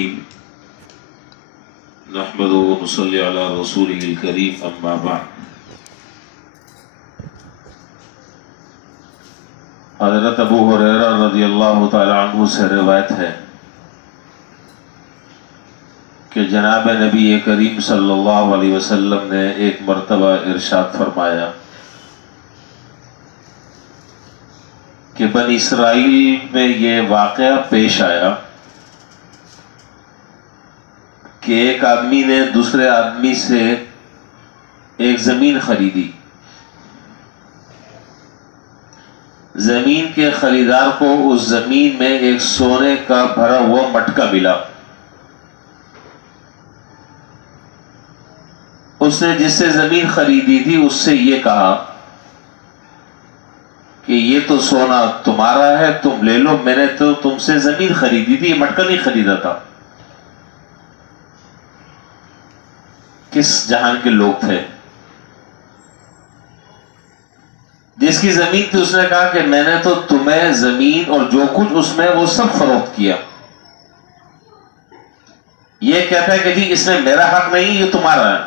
الرحیم نحمدہ و نصلی علی رسولہ الکریم اما بعد۔ حضرت ابو ہریرہ رضی اللہ تعالی عنہ سے روایت ہے کہ جناب نبی کریم صلی اللہ علیہ وسلم نے ایک مرتبہ ارشاد فرمایا کہ بنی اسرائیل میں یہ واقعہ پیش آیا کہ ایک آدمی نے دوسرے آدمی سے ایک زمین خریدی۔ زمین کے خریدار کو اس زمین میں ایک سونے کا بھرا ہوا مٹکا ملا۔ اس نے جس سے زمین خریدی تھی اس سے یہ کہا کہ یہ تو سونا تمہارا ہے، تم لے لو، میں نے تو تم سے زمین خریدی تھی، یہ مٹکا نہیں خریدا تھا۔ کس جہان کے لوگ تھے؟ جس کی زمین تھی اس نے کہا کہ میں نے تو تمہیں زمین اور جو کچھ اس میں وہ سب فروخت کیا۔ یہ کہتا ہے کہ جی اس میں میرا حق نہیں، یہ تمہارا ہے،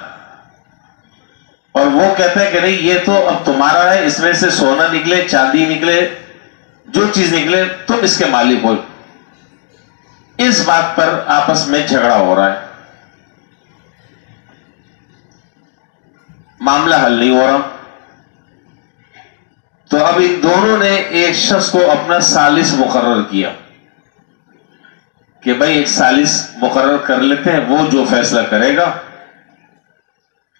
اور وہ کہتا ہے کہ نہیں یہ تو اب تمہارا ہے، اس میں سے سونا نکلے، چاندی نکلے، جو چیز نکلے تم اس کے مالک ہو۔ اس بات پر آپس میں جھگڑا ہو رہا ہے، معاملہ حل نہیں ہو رہا۔ تو اب ان دونوں نے ایک شخص کو اپنا ثالث مقرر کیا کہ بھائی ایک ثالث مقرر کر لیتے ہیں، وہ جو فیصلہ کرے گا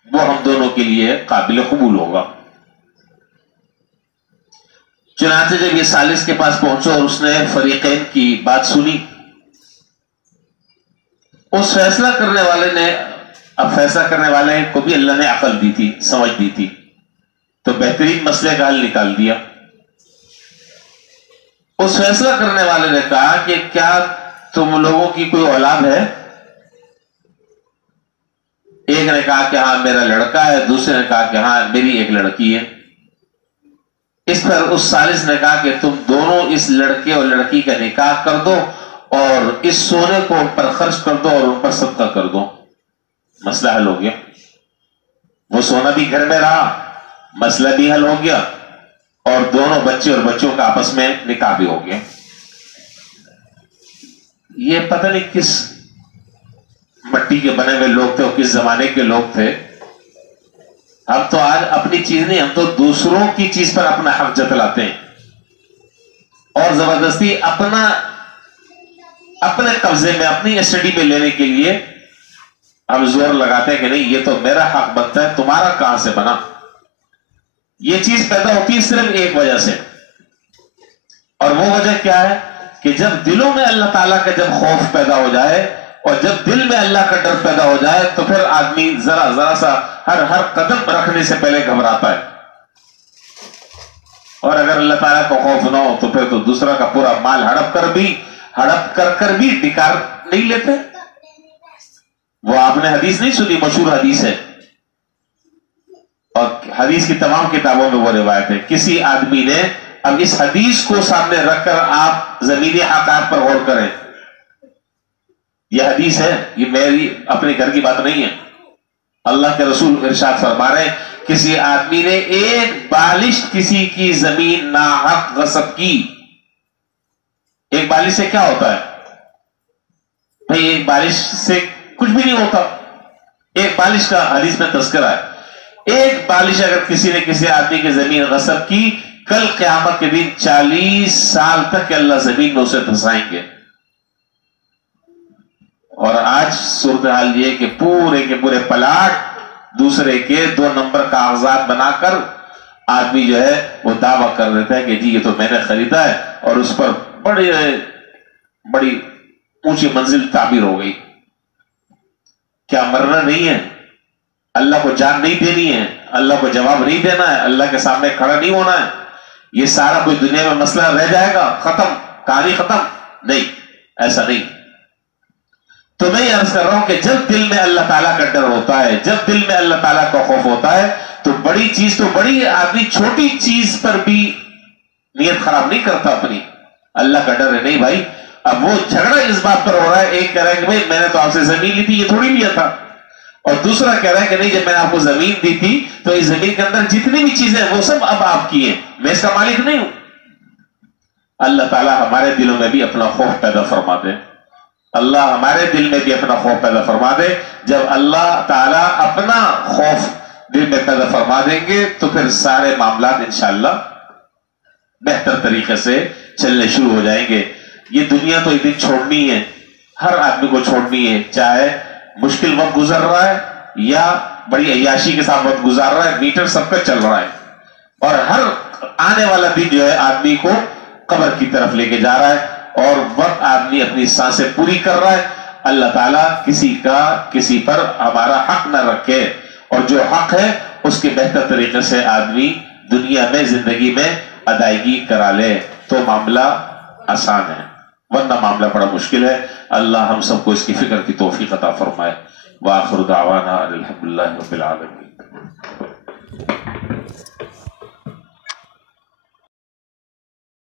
وہ ہم دونوں کے لیے قابل قبول ہوگا۔ چنانچہ جب یہ ثالث کے پاس پہنچا اور اس نے فریقین کی بات سنی، اس فیصلہ کرنے والے نے، اب فیصلہ کرنے والے کو بھی اللہ نے عقل دی تھی، سمجھ دی تھی، تو بہترین مسئلے کا حل نکال دیا۔ اس فیصلہ کرنے والے نے کہا کہ کیا تم لوگوں کی کوئی اولاد ہے؟ ایک نے کہا کہ ہاں میرا لڑکا ہے، دوسرے نے کہا کہ ہاں میری ایک لڑکی ہے۔ اس پر اس ثالث نے کہا کہ تم دونوں اس لڑکے اور لڑکی کا نکاح کر دو اور اس سونے کو ان پر خرچ کر دو اور ان پر صدقہ کر دو۔ مسئلہ حل ہو گیا، وہ سونا بھی گھر میں رہا، مسئلہ بھی حل ہو گیا، اور دونوں بچے اور بچوں کا آپس میں نکاح بھی ہو گیا۔ یہ پتہ نہیں کس مٹی کے بنے ہوئے لوگ تھے اور کس زمانے کے لوگ تھے۔ ہم تو آج اپنی چیز نہیں، ہم تو دوسروں کی چیز پر اپنا حق جتلاتے ہیں اور زبردستی اپنے قبضے میں، اپنی اسٹڈی میں لینے کے لیے ہم زور لگاتے ہیں کہ نہیں یہ تو میرا حق بنتا ہے، تمہارا کہاں سے بنا؟ یہ چیز پیدا ہوتی ہے صرف ایک وجہ سے، اور وہ وجہ کیا ہے کہ جب دلوں میں اللہ تعالیٰ کا جب خوف پیدا ہو جائے اور جب دل میں اللہ کا ڈر پیدا ہو جائے تو پھر آدمی ذرا سا ہر قدم رکھنے سے پہلے گھبراتا ہے، اور اگر اللہ تعالیٰ کو خوف نہ ہو تو پھر تو دوسرا کا پورا مال ہڑپ کر بھی ڈکار نہیں لیتے۔ وہ آپ نے حدیث نہیں سنی، مشہور حدیث ہے، اور حدیث کی تمام کتابوں میں وہ روایت ہے۔ کسی آدمی نے، اب اس حدیث کو سامنے رکھ کر آپ زمینی حقائق پر غور کریں، یہ حدیث ہے، یہ میری اپنے گھر کی بات نہیں ہے، اللہ کے رسول ارشاد فرما رہے ہیں کسی آدمی نے ایک بالشت کسی کی زمین ناحق غصب کی۔ ایک بالش سے کیا ہوتا ہے بھئی؟ ایک بالش سے کچھ بھی نہیں ہوتا، ایک بالش کا حدیث میں تذکرہ ہے۔ ایک بالش اگر کسی نے کسی آدمی کی زمین غصب کی، کل قیامت کے دن 40 سال تک اللہ زمین میں اسے دھسائیں گے۔ اور آج صورتحال یہ کہ پورے کے پورے پلاٹ دوسرے کے 2 نمبر کاغذات بنا کر آدمی جو ہے وہ دعویٰ کر دیتا ہے کہ جی یہ تو میں نے خریدا ہے، اور اس پر بڑی اونچی منزل تعبیر ہو گئی۔ کیا مرنا نہیں ہے؟ اللہ کو جان نہیں دینی ہے؟ اللہ کو جواب نہیں دینا ہے؟ اللہ کے سامنے کھڑا نہیں ہونا ہے؟ یہ سارا کوئی دنیا میں مسئلہ رہ جائے گا، ختم، کہانی ختم؟ نہیں، ایسا نہیں۔ تو میں یہ عرض کر رہا ہوں کہ جب دل میں اللہ تعالیٰ کا ڈر ہوتا ہے، جب دل میں اللہ تعالیٰ کا خوف ہوتا ہے تو بڑی چیز تو بڑی، آدمی چھوٹی چیز پر بھی نیت خراب نہیں کرتا اپنی۔ اللہ کا ڈر ہے، نہیں بھائی اب وہ جھگڑا اس بات پر ہو رہا ہے، ایک کہہ رہا ہے کہ بھائی میں نے تو آپ سے زمین لی تھی، یہ تھوڑی لیا تھا، اور دوسرا کہہ رہا ہے کہ نہیں، جب میں نے آپ کو زمین دی تھی تو اس زمین کے اندر جتنی بھی چیزیں وہ سب اب آپ کی ہیں، میں اس کا مالک نہیں ہوں۔ اللہ تعالیٰ ہمارے دلوں میں بھی اپنا خوف پیدا فرما دے، اللہ ہمارے دل میں بھی اپنا خوف پیدا فرما دے۔ جب اللہ تعالیٰ اپنا خوف دل میں پیدا فرما دیں گے تو پھر سارے معاملات انشاءاللہ بہتر طریقے سے چلنے شروع ہو جائیں گے۔ یہ دنیا تو ایک دن چھوڑنی ہے، ہر آدمی کو چھوڑنی ہے، چاہے مشکل وقت گزر رہا ہے یا بڑی عیاشی کے ساتھ وقت گزار رہا ہے، میٹر سب کا چل رہا ہے، اور ہر آنے والا دن جو ہے آدمی کو قبر کی طرف لے کے جا رہا ہے، اور وقت آدمی اپنی سانسیں پوری کر رہا ہے۔ اللہ تعالیٰ کسی پر ہمارا حق نہ رکھے، اور جو حق ہے اس کے بہتر طریقے سے آدمی دنیا میں زندگی میں ادائیگی کرا لے تو معاملہ آسان ہے، ورنہ معاملہ بڑا مشکل ہے۔ اللہ ہم سب کو اس کی فکر کی توفیق عطا فرمائے۔ وآخر دعوانا الحمدللہ رب العالمین۔